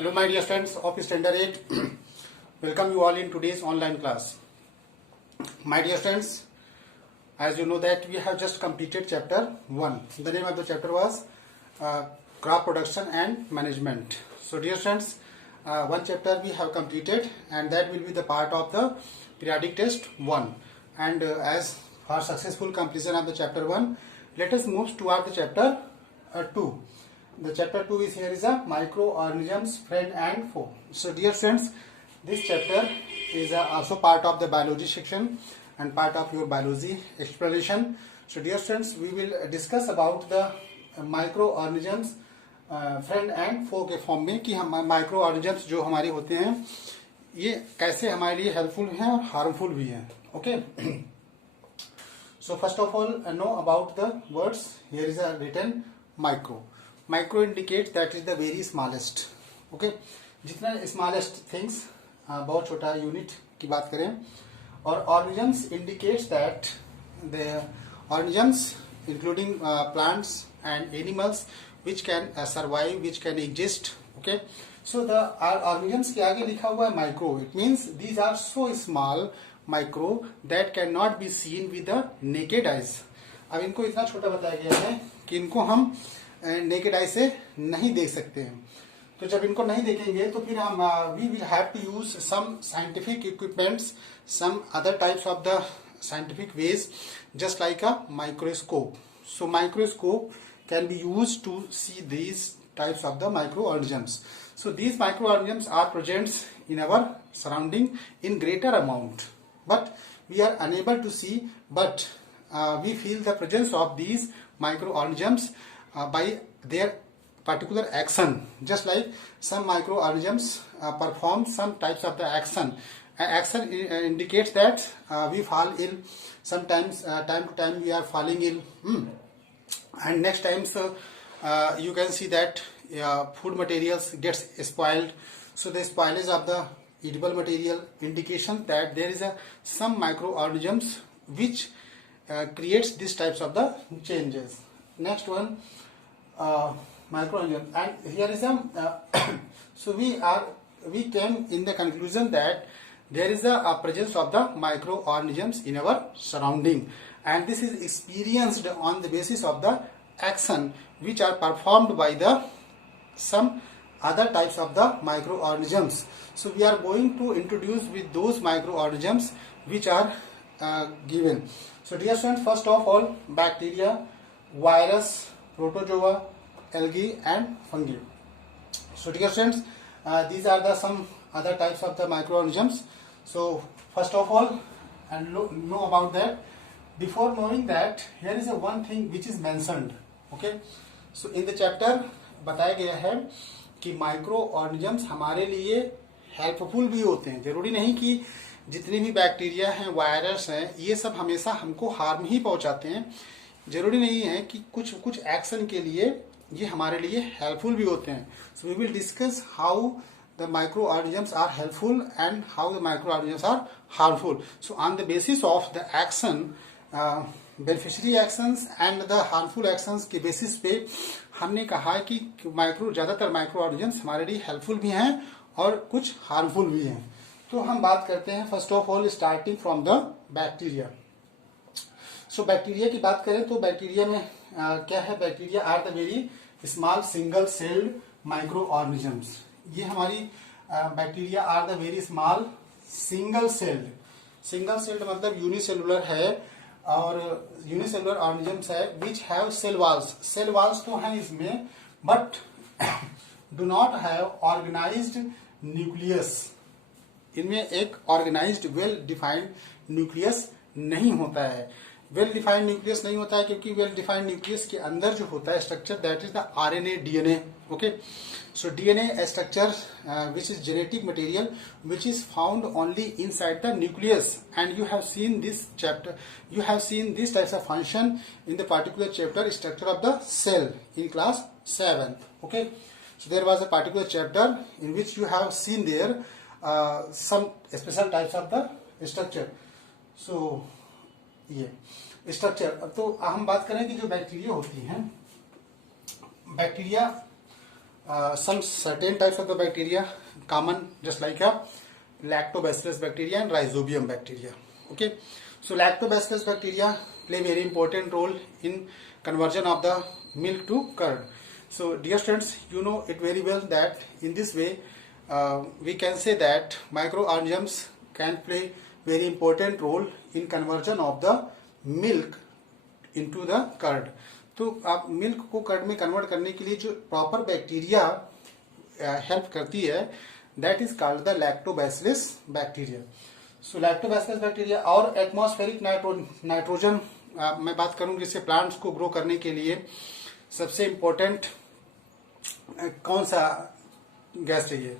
Hello my dear students of Standard 8. Welcome you all in today's online class. My dear students, as you know that we have just completed chapter 1. The name of the chapter was crop production and management. So dear students, one chapter we have completed and that will be the part of the periodic test 1. And as for successful completion of the chapter 1, let us move toward the chapter 2. The chapter 2 is here is a microorganisms, friend and foe. So dear friends, this chapter is also part of the biology section and part of your biology explanation. So dear friends, we will discuss about the microorganisms friend and foe के form में कि हम micro organisms जो हमारे होते हैं ये कैसे हमारे लिए हेल्पफुल हैं और हार्मफुल भी हैं. Okay, so first of all know about the words. Here is a written micro. Micro indicate that is the very smallest. Okay, जितना स्मॉलेस्ट थिंग्स, बहुत छोटा यूनिट की बात करें. और organisms indicates that the organisms including plants and animals which can survive, which can exist. Okay, so the organisms के आगे लिखा हुआ है micro. It means these are so small micro that cannot be seen with the naked eyes. अब इनको इतना छोटा बताया गया है कि इनको हम naked eye से नहीं देख सकते हैं. तो जब इनको नहीं देखेंगे तो फिर हम we will have to use some scientific equipments, some other types of the scientific ways, just like a microscope. So microscope can be used to see these types of the microorganisms. So these microorganisms are present in our surrounding in greater amount, but we are unable to see, but we feel the presence of these microorganisms by their particular action. Just like some microorganisms perform some types of the action. Action indicates that we fall ill. Sometimes time to time we are falling ill. And next times you can see that food materials gets spoiled. So the spoilage of the edible material indication that there is some microorganisms which creates these types of the changes. Next one, microorganisms, and here is so we came in the conclusion that there is a presence of the microorganisms in our surrounding, and this is experienced on the basis of the action which are performed by the some other types of the microorganisms. So we are going to introduce with those microorganisms which are given. So dear students, first of all, bacteria, virus, protozoa, algae and fungi. So dear students, these are the some other types of the microorganisms. So first of all, and know about that. Before knowing that, here is a one thing which is mentioned. Okay, so in the chapter बताया गया है कि micro organisms हमारे लिए हेल्पफुल भी होते हैं. जरूरी नहीं कि जितने भी बैक्टीरिया हैं, वायरस हैं, ये सब हमेशा हमको हार्म ही पहुंचाते हैं. जरूरी नहीं है कि कुछ एक्शन के लिए ये हमारे लिए हेल्पफुल भी होते हैं. So we will discuss how the microorganisms are helpful and how the microorganisms are harmful. So on the basis of the action, beneficiary actions and the harmful actions के बेसिस पे हमने कहा है कि ज्यादातर माइक्रोऑर्गेनिजम्स हमारे लिए हेल्पफुल भी हैं और कुछ हार्मफुल भी हैं. तो हम बात करते हैं first of all starting from the bacteria. So bacteria की बात करें तो बैक्टीरिया में क्या है? Bacteria are the very small single celled microorganisms. ये हमारी bacteria are the very small single celled. Single celled मतलब यूनिसेलुलर है और यूनिसेलुलर ऑर्गेनिजम्स है which have cell walls. Cell walls तो हैं इसमें, but do not have organised nucleus. इनमें एक ऑर्गेनाइज्ड वेल डिफाइंड न्यूक्लियस नहीं होता है. वेल डिफाइंड न्यूक्लियस नहीं होता है क्योंकि वेल डिफाइंड न्यूक्लियस के अंदर जो होता है structure that is the RNA DNA. Okay, so DNA structure which is genetic material which is found only inside the nucleus, and you have seen this chapter, you have seen this types of function in the particular chapter structure of the cell in class 7th. Okay, so there was a particular chapter in which you have seen there some special types of the structure. So ये स्ट्रक्चर. तो हम बात करें कि जो बैक्टीरिया होती हैं, bacteria some certain types of the bacteria common, just like a lactobacillus bacteria and rhizobium bacteria. Okay, so lactobacillus bacteria play very important role in conversion of the milk to curd. So dear students, you know it very well that in this way we can say that microorganisms can play very important role in conversion of the milk into the curd. तो आप मिल्क को कर्ड में convert करने के लिए जो proper bacteria help करती है, that is called the lactobacillus bacteria. So lactobacillus bacteria और एटमॉस्फेरिक नाइट्रोजन मैं बात करूं जिससे प्लांट्स को ग्रो करने के लिए सबसे इम्पोर्टेंट कौन सा गैस चाहिए?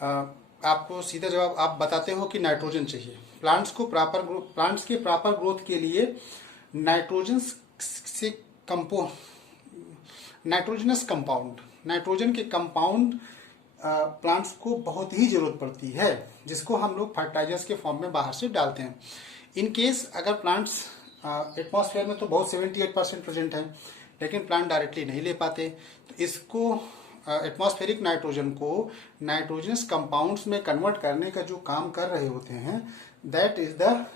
आपको सीधा जवाब आप बताते हो कि नाइट्रोजन चाहिए. प्लांट्स के प्रॉपर ग्रोथ के लिए नाइट्रोजनस कंपाउंड, नाइट्रोजन के कंपाउंड प्लांट्स को बहुत ही जरूरत पड़ती है, जिसको हम लोग फर्टिलाइजर्स के फॉर्म में बाहर से डालते हैं. इन केस अगर प्लांट्स एटमॉस्फेयर में तो बहुत 78% प्रेजेंट है, लेकिन प्लांट डायरेक्टली नहीं ले पाते, तो इसको एटमॉस्फेरिक नाइट्रोजन को नाइट्रोजनस कंपाउंड्स में कन्वर्ट करने का जो काम कर रहे होते हैं, that is the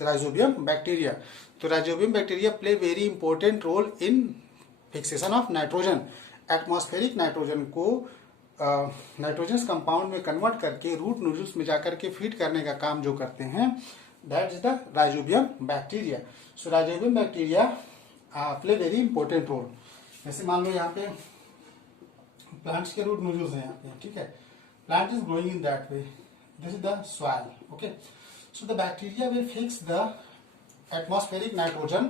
rhizobium bacteria. तो rhizobium bacteria play very important role in fixation of nitrogen. Atmospheric nitrogen को नाइट्रोजनस कंपाउंड में कन्वर्ट करके रूट नोड्यूल्स में जाकर के फीड करने का काम जो करते हैं, that is the rhizobium bacteria. So rhizobium bacteria play very important role. जैसे मान लो यहाँ पे प्लांट्स के रूट नोड्यूल्स हैं यहाँ पे, ठीक है. Plant is growing in that way, this is the soil. Okay, so the bacteria will fix the atmospheric nitrogen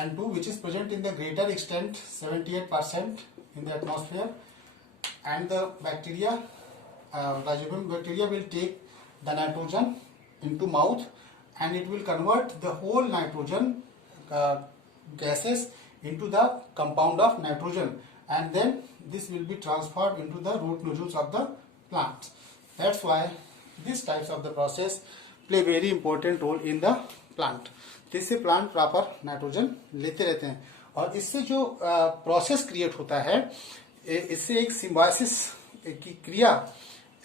N2, which is present in the greater extent 78% in the atmosphere, and the bacteria rhizobium bacteria will take the nitrogen into mouth and it will convert the whole nitrogen gases into the compound of nitrogen, and then this will be transferred into the root nodules of the plant. That's why these types of the process play very important role in the plant. तो इससे plant proper nitrogen लेते रहते हैं, और इससे जो process create होता है, इससे एक सिम्बायोसिस की क्रिया,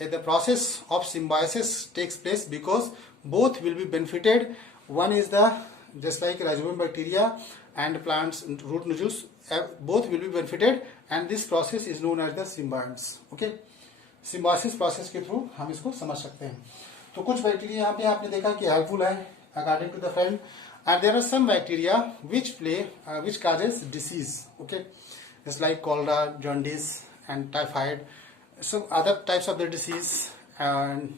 the process of symbiosis takes place because both will be benefited. One is the just like rhizobium bacteria and plants root nodules, both will be benefited, and this process is known as the symbionts. Okay, symbiosis process के through हम इसको समझ सकते हैं. तो कुछ बैक्टीरिया यहाँ पे आपने देखा कि हेल्पफुल है according to the friend, and there are some bacteria which causes disease. Okay, just like cholera, jaundice, and typhoid. So other types of the disease and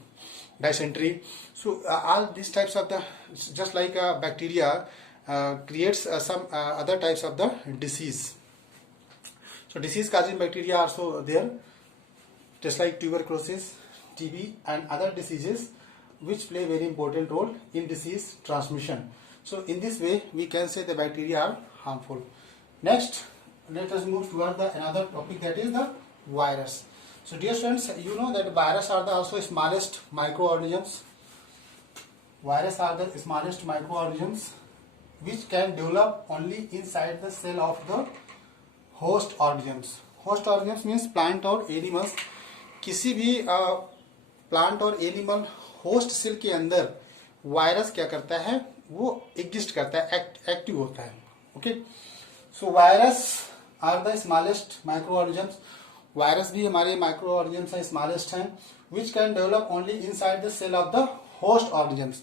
dysentery. So all these types of the, just like bacteria creates some other types of the disease. So disease causing bacteria are also there, just like tuberculosis, TB, and other diseases which play very important role in disease transmission. So in this way we can say the bacteria are harmful. Next, let us move toward the another topic, that is the virus. So dear students, you know that virus are the also smallest microorganisms. Virus are the smallest microorganisms which can develop only inside the cell of the host organisms. Host organisms means plant or animals. किसी भी प्लांट और animal host cell के अंदर वायरस क्या करता है, वो एग्जिस्ट करता है, एक्टिव होता है. Okay, so virus are the smallest micro organisms. Virus भी हमारे माइक्रो ऑर्गेनिजम्स हैं, स्मॉलेस्ट हैं, which can develop only inside the cell of the host organisms.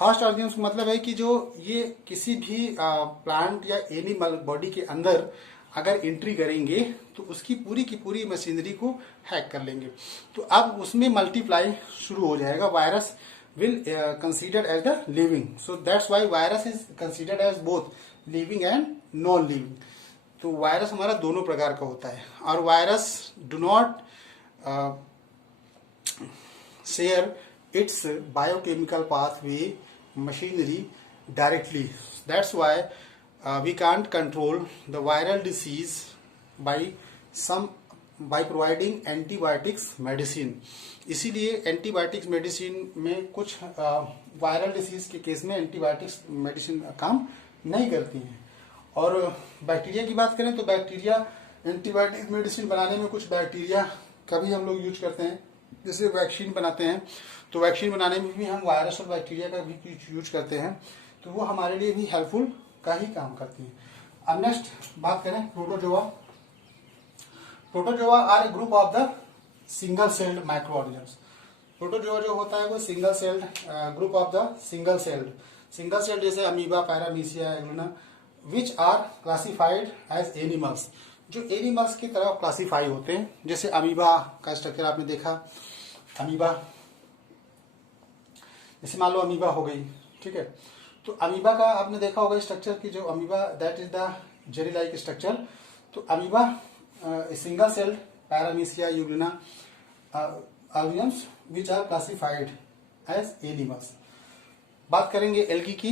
Host organisms मतलब है कि जो ये किसी भी प्लांट या एनिमल बॉडी के अंदर अगर एंट्री करेंगे तो उसकी पूरी की पूरी मशीनरी को हैक कर लेंगे. तो अब उसमें मल्टीप्लाई शुरू हो जाएगा. Virus will considered as the living. So that's why virus is considered as both living and non living. तो वायरस हमारा दोनों प्रकार का होता है, और virus do not share its biochemical pathway machinery directly. That's why we can't control the viral disease by providing antibiotics medicine. इसीलिए antibiotics medicine में कुछ वायरल डिसीज के केस में एंटीबायोटिक्स मेडिसिन काम नहीं करती हैं. और बैक्टीरिया की बात करें तो बैक्टीरिया एंटीबायोटिक मेडिसिन बनाने में कुछ बैक्टीरिया का भी हम लोग यूज करते हैं, जैसे वैक्सीन बनाते हैं तो वैक्सीन बनाने में भी हम वायरस और बैक्टीरिया का भी यूज करते हैं, तो वो हमारे लिए भी हेल्पफुल का ही काम करती है। अब नेक्स्ट बात करें protozoa. Protozoa are a group of the single celled micro organisms. Protozoa जो होता है वो single celled group of the single celled जैसे amoeba, paramecia, euglena, which are classified as animals, जो एनिमल्स की तरह क्लासिफाई होते हैं। जैसे अमीबा का स्ट्रक्चर आपने देखा, अमीबा जैसे मान लो अमीबा हो गई, ठीक है, तो अमीबा का आपने देखा होगा स्ट्रक्चर की, जो amoeba that is the jelly like structure. तो amoeba single celled paramecia, euglena organisms which are classified as animals. बात करेंगे एल्गी की।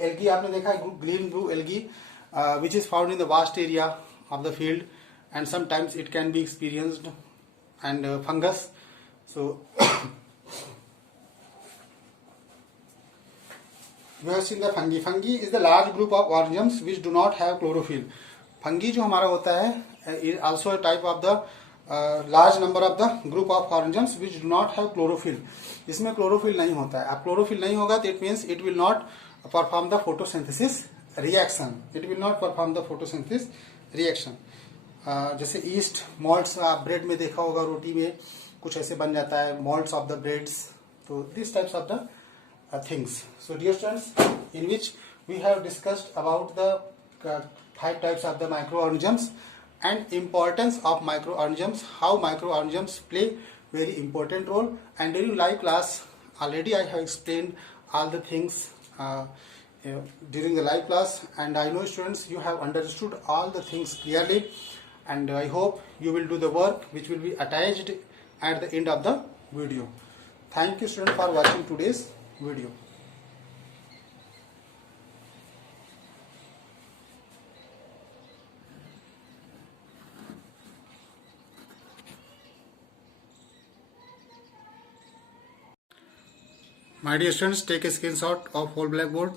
एल्गी आपने देखा है green blue algae which is found in the vast area of the field and sometimes it can be experienced and fungus. So we have seen the fungi. Fungi is the large group of organisms which do not have chlorophyll. Fungi जो हमारा होता है is also a type of the large number of the group of organisms which do not have chlorophyll. इसमें chlorophyll नहीं होता है। अब chlorophyll नहीं होगा तो it means it will not perform the photosynthesis reaction. It will not perform the photosynthesis reaction. जैसे yeast malts आप ब्रेड में देखा होगा, रोटी में कुछ ऐसे बन जाता है, malts of the breads. तो these types of the things. So dear students, in which we have discussed about the 5 types of the microorganisms and importance of microorganisms, how microorganisms play very important role, and during live class already I have explained all the things during the live class, and I know students you have understood all the things clearly, and I hope you will do the work which will be attached at the end of the video. Thank you students for watching today's video. My dear students, take a screenshot of whole blackboard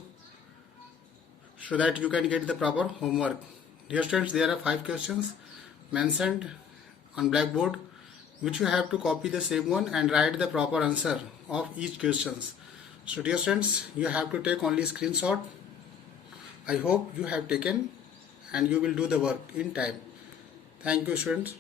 so that you can get the proper homework. Dear students, there are 5 questions mentioned on blackboard which you have to copy the same one and write the proper answer of each questions. So dear students, you have to take only screenshot. I hope you have taken and you will do the work in time. Thank you students.